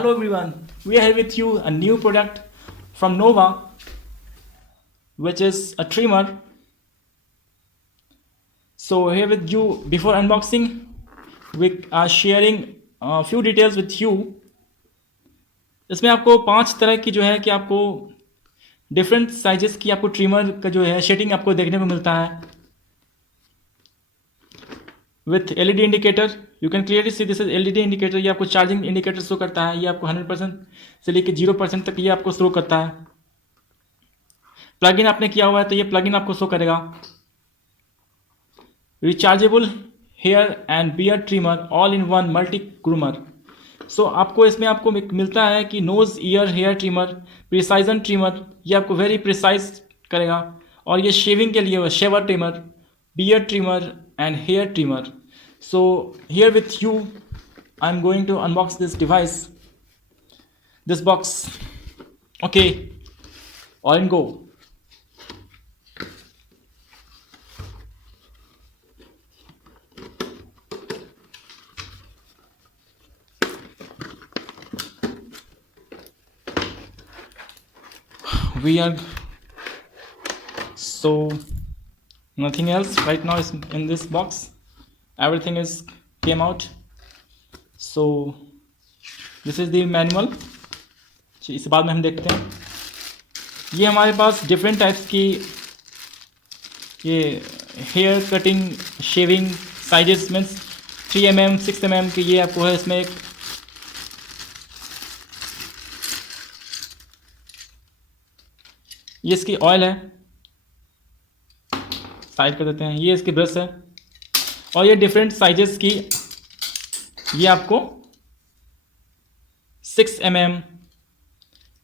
Hello everyone, we are here with you a new product from Nova, which is a trimmer. So here with you, before unboxing, we are sharing a few details with you. इसमें आपको 5 तरह की जो है कि आपको different sizes की आपको ट्रिमर का जो है शेडिंग आपको देखने को मिलता है with LED indicator. You can clearly see this is LED indicator. ये आपको चार्जिंग इंडिकेटर शो करता है. ये आपको 100% से लेकर 0% तक ये आपको शो करता है. प्लगइन आपने किया हुआ है तो ये प्लगइन आपको शो करेगा. Rechargeable hair and beard trimmer all in one multi groomer. So आपको इसमें आपको मिलता है कि nose ear hair trimmer, precision trimmer. ये आपको वेरी प्रिसाइज करेगा. और ये शेविंग के लिए shaver trimmer, beard trimmer and hair trimmer. So here with you, I'm going to unbox this device, this box. Okay, on go. We are so nothing else right now is in this box. Everything is came out. So this is the manual. इस बाद में हम देखते हैं. ये हमारे पास different types की ये hair cutting shaving sizes means 3 mm 6 mm की ये आपको है. इसमें एक ये इसकी ऑयल है, साइड कर देते हैं. ये इसकी ब्रश है और ये डिफरेंट साइजेस की ये आपको 6 mm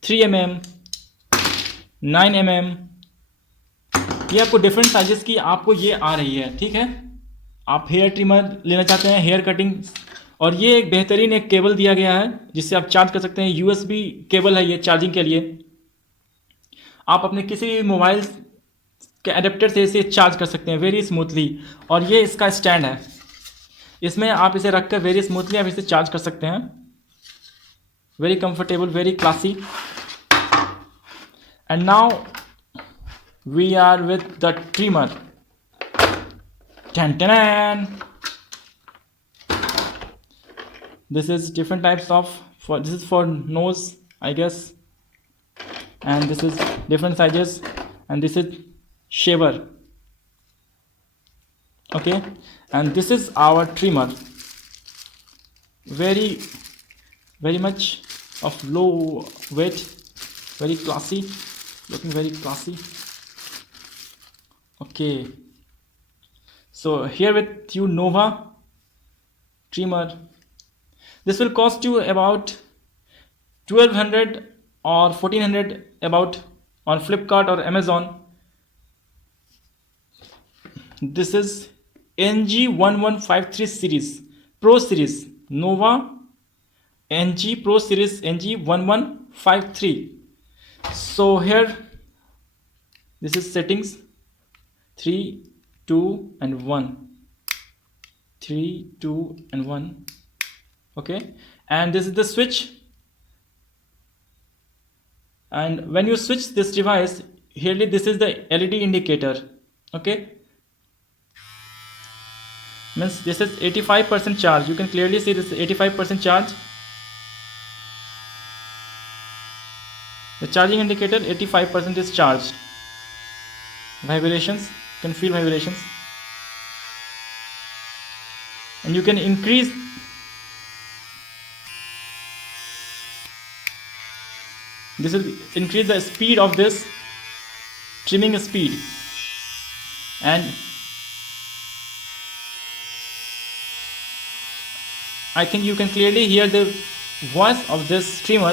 3 mm 9 mm ये आपको डिफरेंट साइजेस की आपको ये आ रही है. ठीक है, आप हेयर ट्रिमर लेना चाहते हैं, हेयर कटिंग. और ये एक बेहतरीन एक केबल दिया गया है जिससे आप चार्ज कर सकते हैं. USB केबल है ये चार्जिंग के लिए. आप अपने किसी भी मोबाइल के एडेप्टर से इसे चार्ज कर सकते हैं वेरी स्मूथली. और ये इसका स्टैंड है, इसमें आप इसे रखकर वेरी स्मूथली आप इसे चार्ज कर सकते हैं. Very comfortable, very classy. And now we are with the trimmer. This is different types of this is for nose I guess, and this is different sizes, and this is shaver. Okay, and this is our trimmer. Very much of low weight, very classy, looking very classy. Okay, so here with you Nova trimmer. This will cost you about 1200 or 1400 about on Flipkart or Amazon. This is NG1153 series, Pro series, Nova NG Pro series NG1153. So here this is settings 3 2 and 1 3 2 and 1. Okay, and this is the switch. And when you switch this device, here this is the LED indicator. Okay, means this is 85% charge. You can clearly see this is 85% charge. The charging indicator 85% is charged. Vibrations, you can feel vibrations, and you can increase this will increase the speed of this trimming speed. And I think you can clearly hear the voice of this trimmer.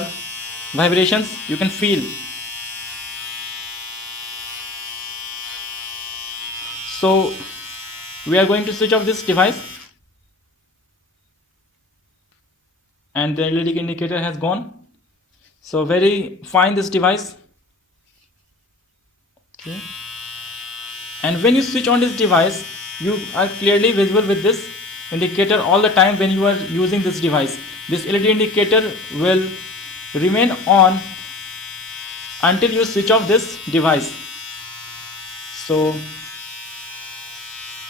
Vibrations you can feel. So we are going to switch off this device, and the LED indicator has gone. So very fine this device. Okay, and when you switch on this device, you are clearly visible with this indicator all the time when you are using this device. This LED indicator will remain on until you switch off this device. So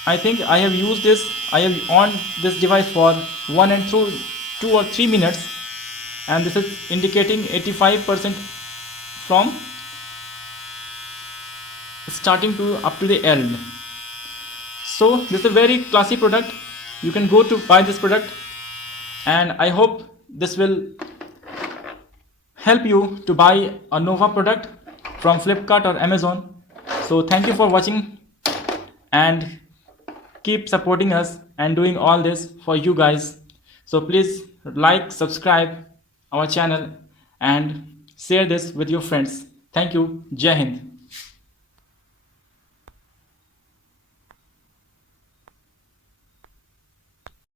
I think I have used this, I have on this device for 1 and 2 or 3 minutes, and this is indicating 85% from starting to up to the end. So this is a very classy product. You can go to buy this product, and I hope this will help you to buy a Nova product from Flipkart or Amazon. So thank you for watching, and keep supporting us and doing all this for you guys. So please like, subscribe our channel and share this with your friends. Thank you. Jai Hind.